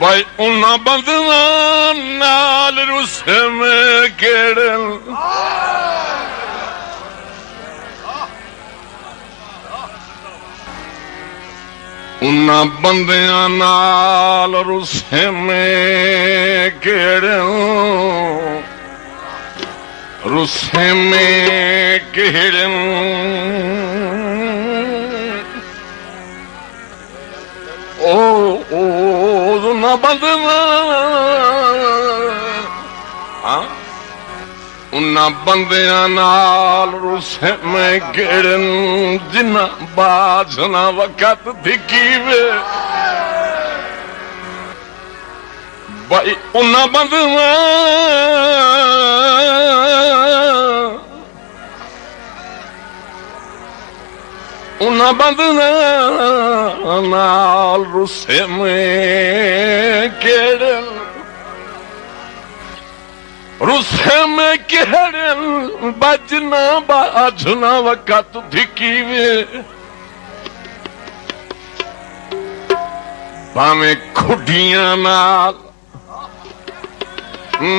भाई उन्ना बंदना नाल रुसे में केड़न उन्ना बंदियां नाल रुसे में केड़न रुसे में केड़न ओ ना बंदना उन्ना बंदियां नाल रुसे में केड़न जिन्ना बाजना वक़्त दिखी वे भाई उन्ना बंदियां उन्ना बंदियां नाल रुसे में केड़न रुसे में केड़न बजना बाजना वक़्त दिखी वे भावे खुडियां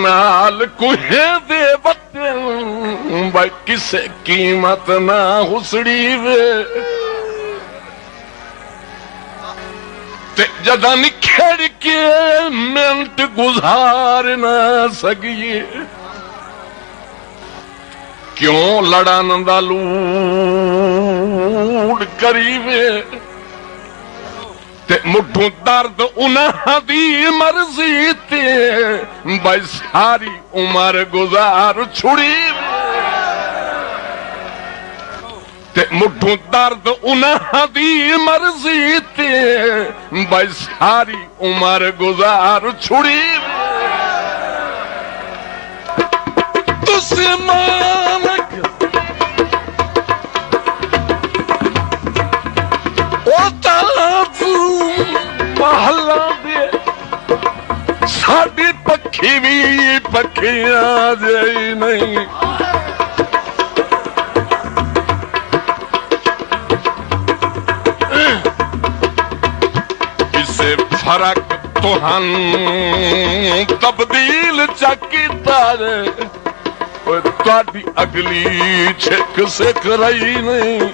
नाल कुहे दे बत्तन भाई किसे कीमत ना हुसड़ी वे जदा निखेड़ के मिनट गुजार ना सकिए क्यों लड़न दा लूड़ करीवे ते मुठू दर्द उन्हां दी मर्जी ते भाई सारी उम्र गुजार छुड़ी ते मुठू दर्द उन्हां दी मर्जी ते भाई सारी उम्र गुजार छुड़ी तुसे मालक ओ ताफू महला दे साडी पक्षी भी पक्षियां जई नहीं फरक तुहान तब्दील चकीता ताड़ी अगली छिक सिख रही नहीं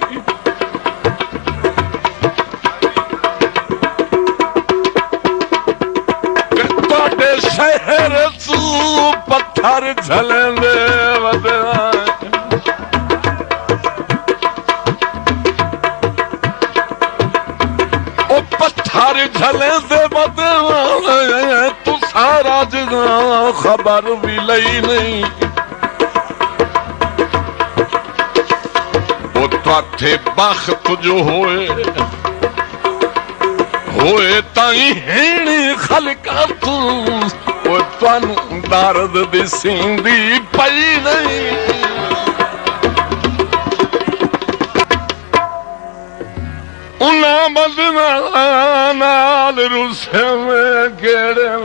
ताड़े शहर सू पत्थर झलेंदे वदना पत्थर झले से बदला तू सारा जगह खबर भी लई नहीं वो थे बख्त जो होए ताई हेणी खलका तू वो तानू दर्द दी सींदी पई नहीं उन्ना बंदना नाल रुसे में केड़न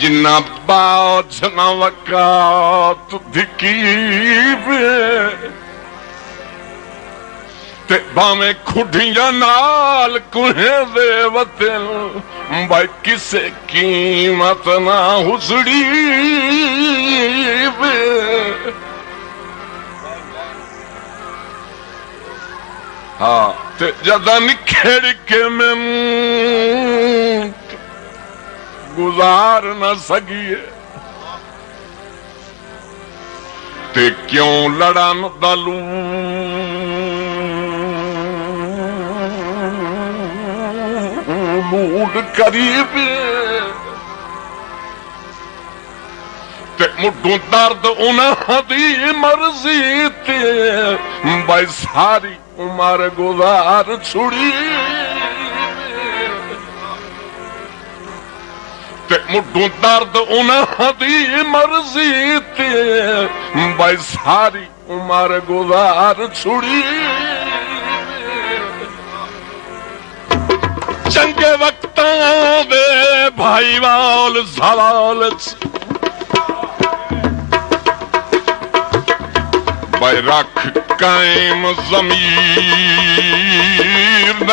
जिन्ना बाजना वक़्त दिखी वे ते भावें खुडियां नाल कुहे दे वतन भाई किसे कीमत ना हुसड़ी वे हाँ ते जदा निखेड़ के मैं गुजार न सकिए ते क्यों लड़न दा लूड़ करीबे ते मुठू दर्द उन्हां दी मर्जी ते भाई सारी उमर गुजार छुड़ी ते मुठू दर्द उन्हां दी मर्जी ते भाई सारी उमर गुजार छुड़ी चंगे वक्तां दे भाई वाल सवाल भाई रख कायम ज़मीर न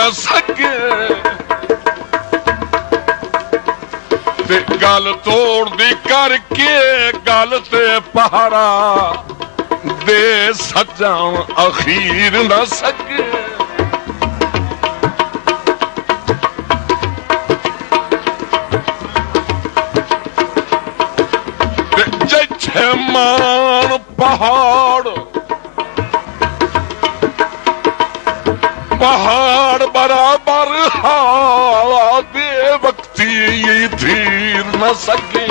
मेरी करके गल ते पहाड़ा दे सजा अखीर न सके जैसे मान पहाड़ पहाड़ बराबर दे वक्ती धीर न सके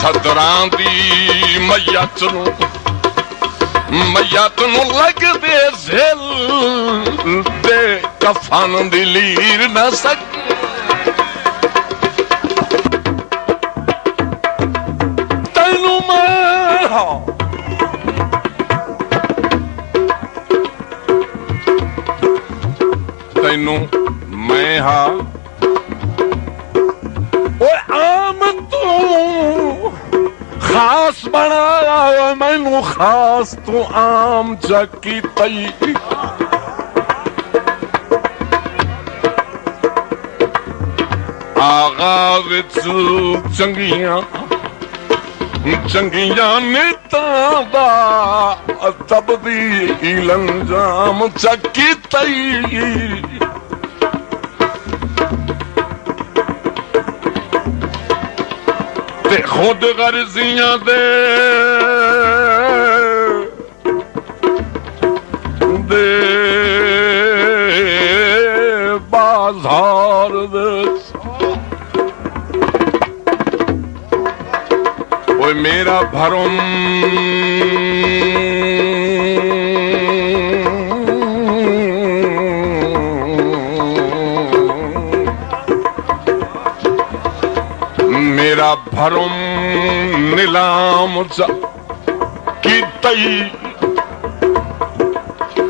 सदरां दी मैयत नूं लगदे ज़िल दे कफन दी लीर न सके तैनू मैं तैनू मैं हाँ आम तू खास बनाया मैनू खास तू आम चकी तई आगा विच चंगियां नीतां दा तब्दील अंजाम चकी तई खुद गर्जियां दे बाजार ओए मेरा भरम मेरा भरम नीलाम की तई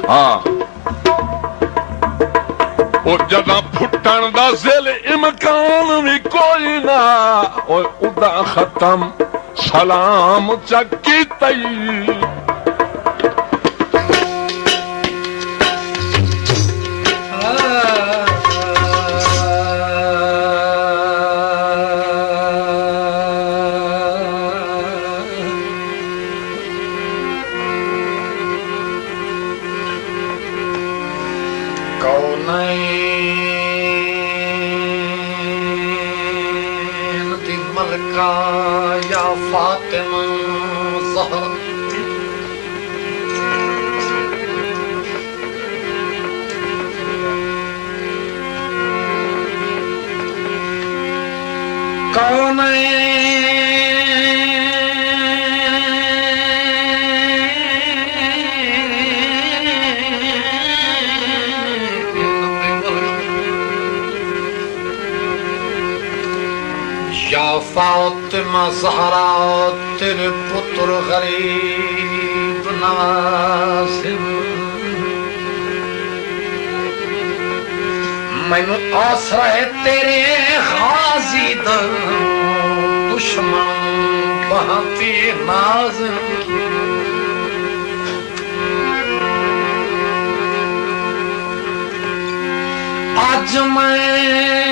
हाँ जदा फुटन दा ज़िल इमकान भी कोई ना उदा खत्म सलाम चकी तई या फातिमा ज़हरा या फातिमा ज़हरा तेरे पुत्र गरीब नाज़िम मैनू आसरा है तेरे गाज़ी दा दुश्मन बहती नाज़िम आज मैं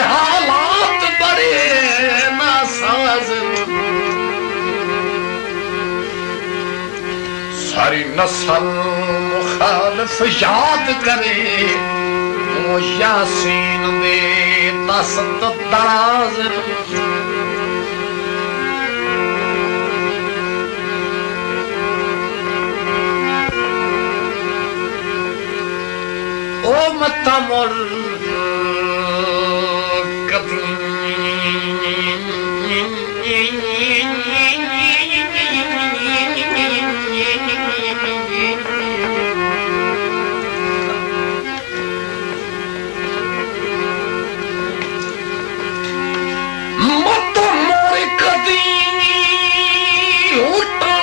हालात बड़े नासाज सारी नस्ल मुखालिफ याद करे वो यासीन दे दस्त दराज ओ मतमुर मत मोर कदी उठा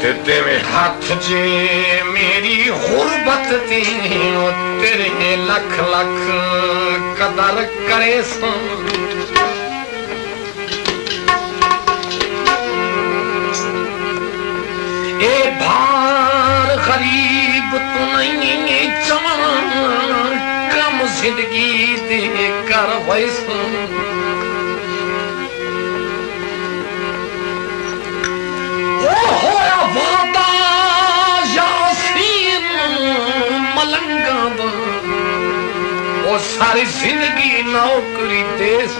ते तेरे हाथ जे मेरी गुरबत दी तेरे लख लख कदर करे सो ए भार गरीब तू नहीं चमन कम जिंदगी दे कर वैसो सारी जिंदगी नौकरी देश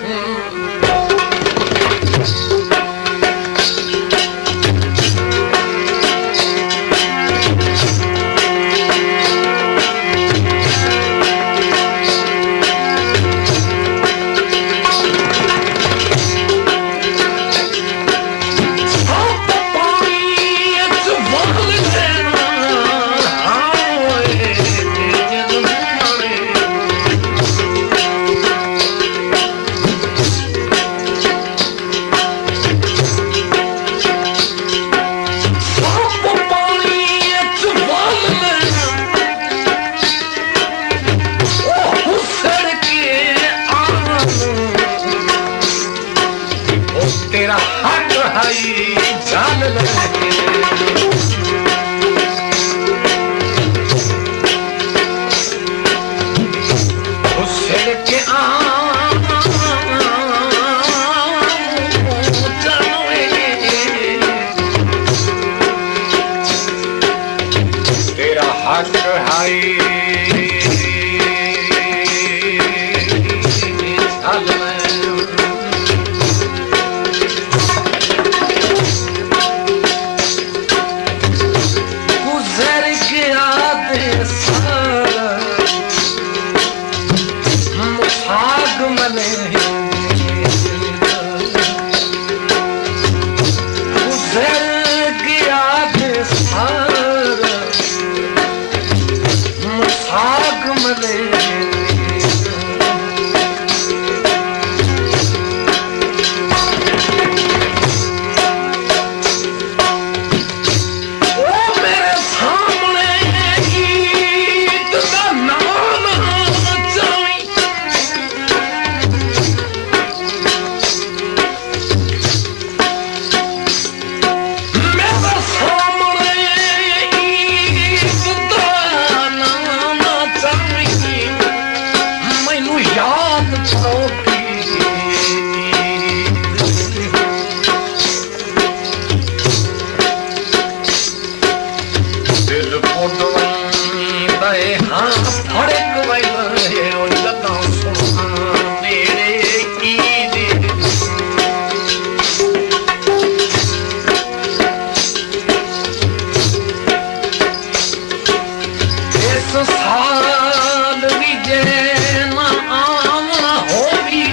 साल भी जे ना आवा हो भी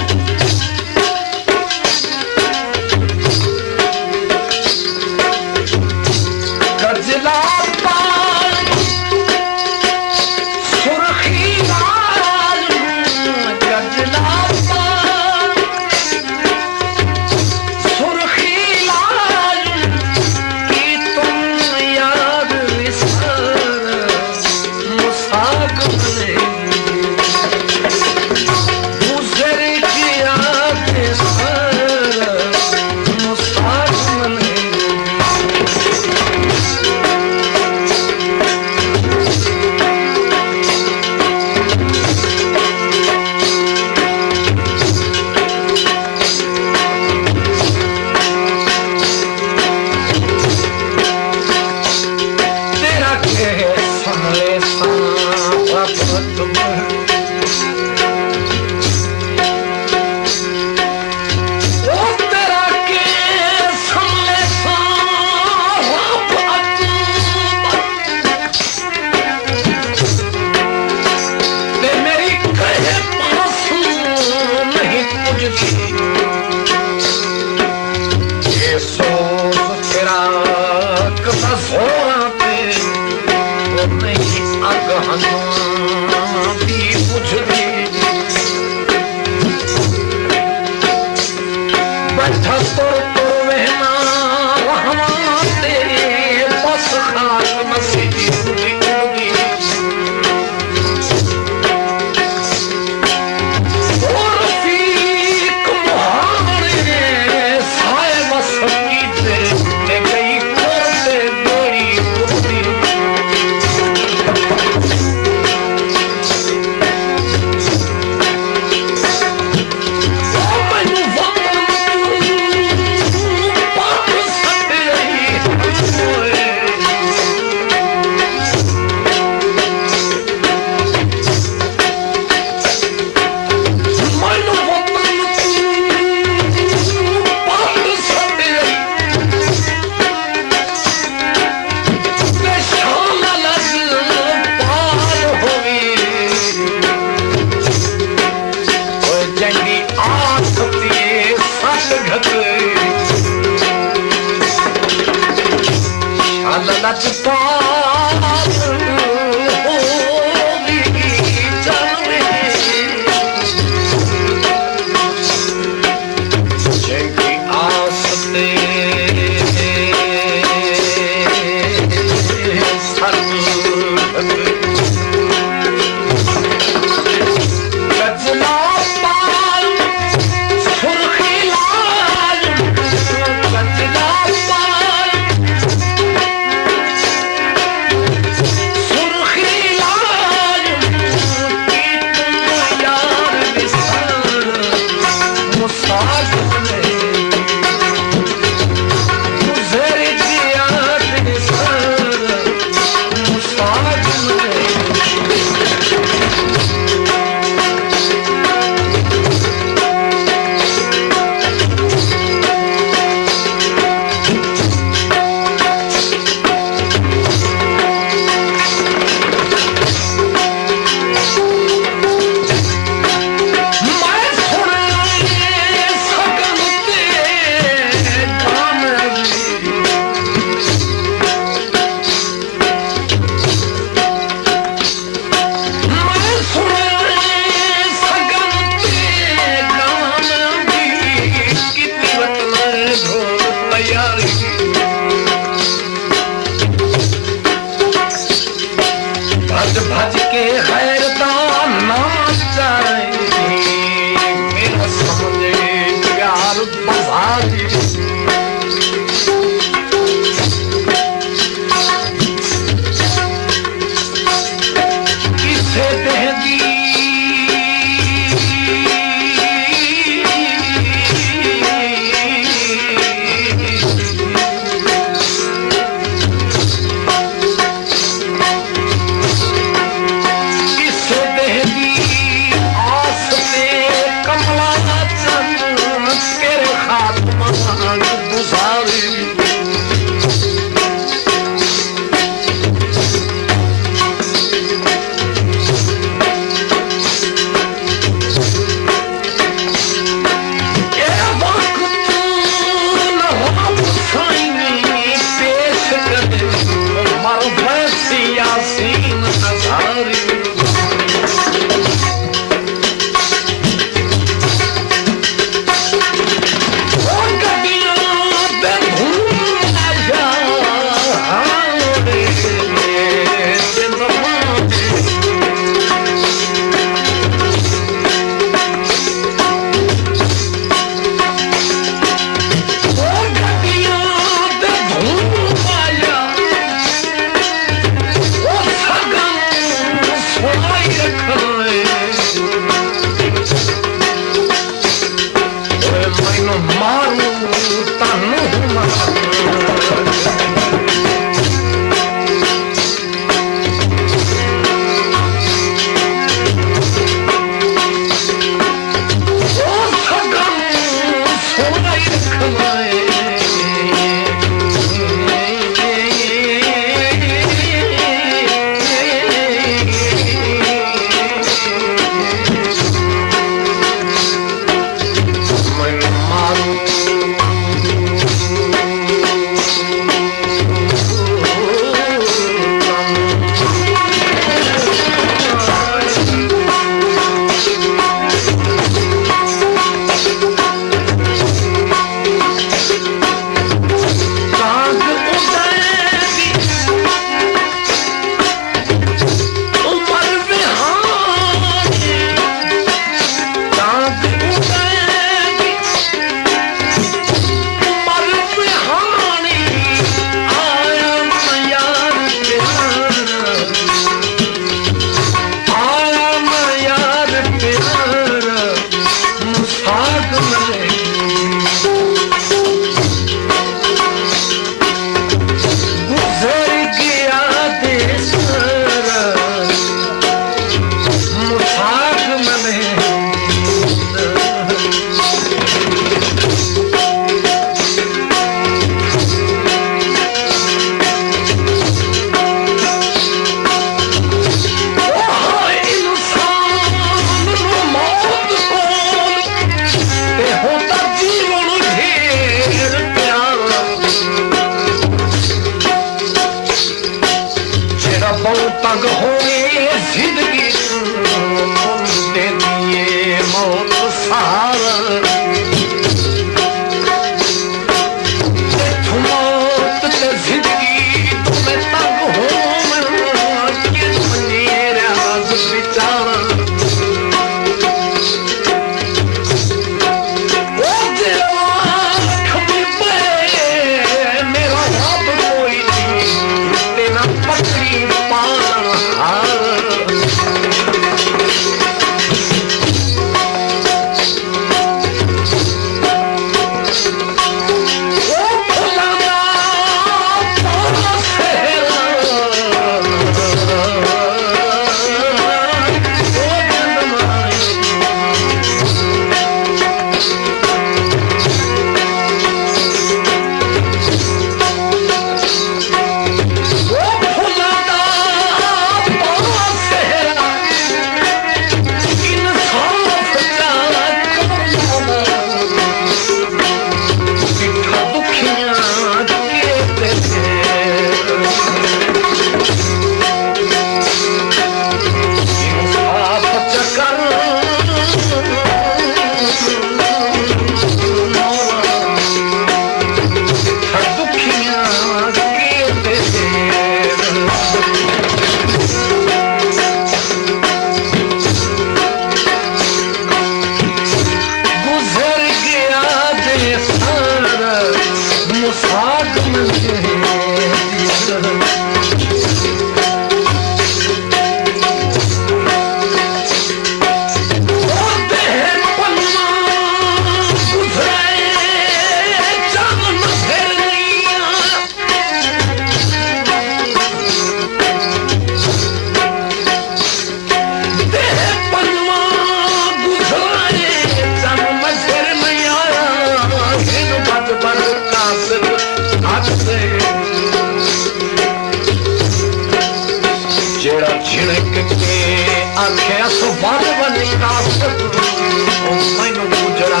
मैनू गुजरा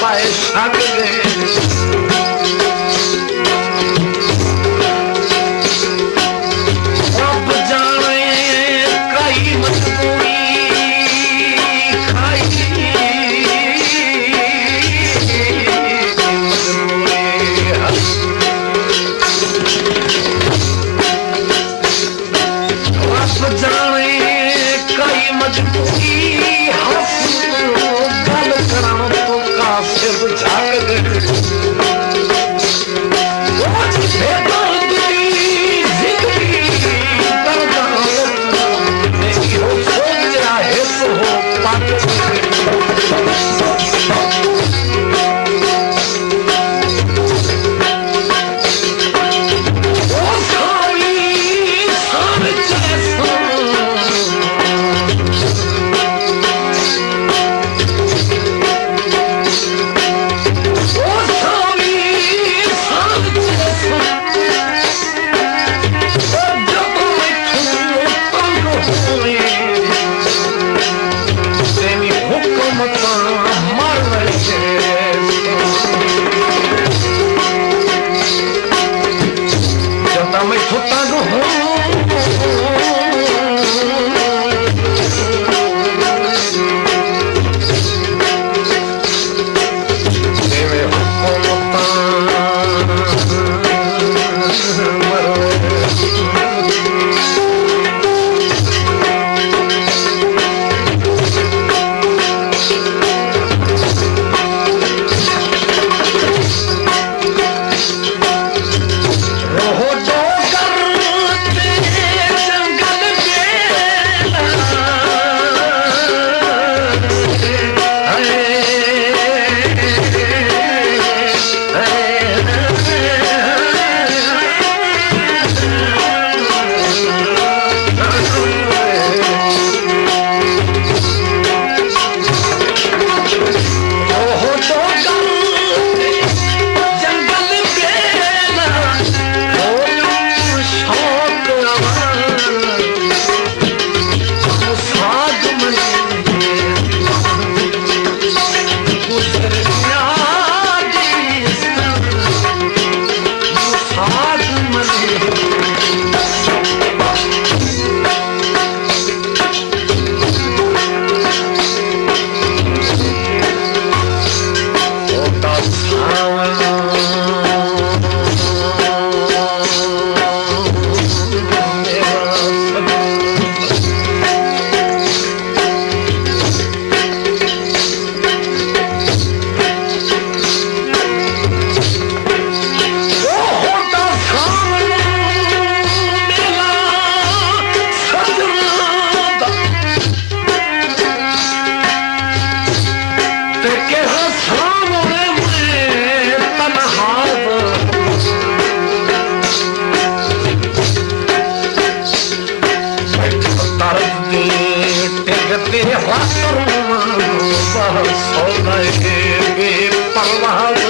पाए छक गए रब जाने कई मजबूरी खाई रब जाने कई मजबूरी गल करां तो कासिर झाक परवाह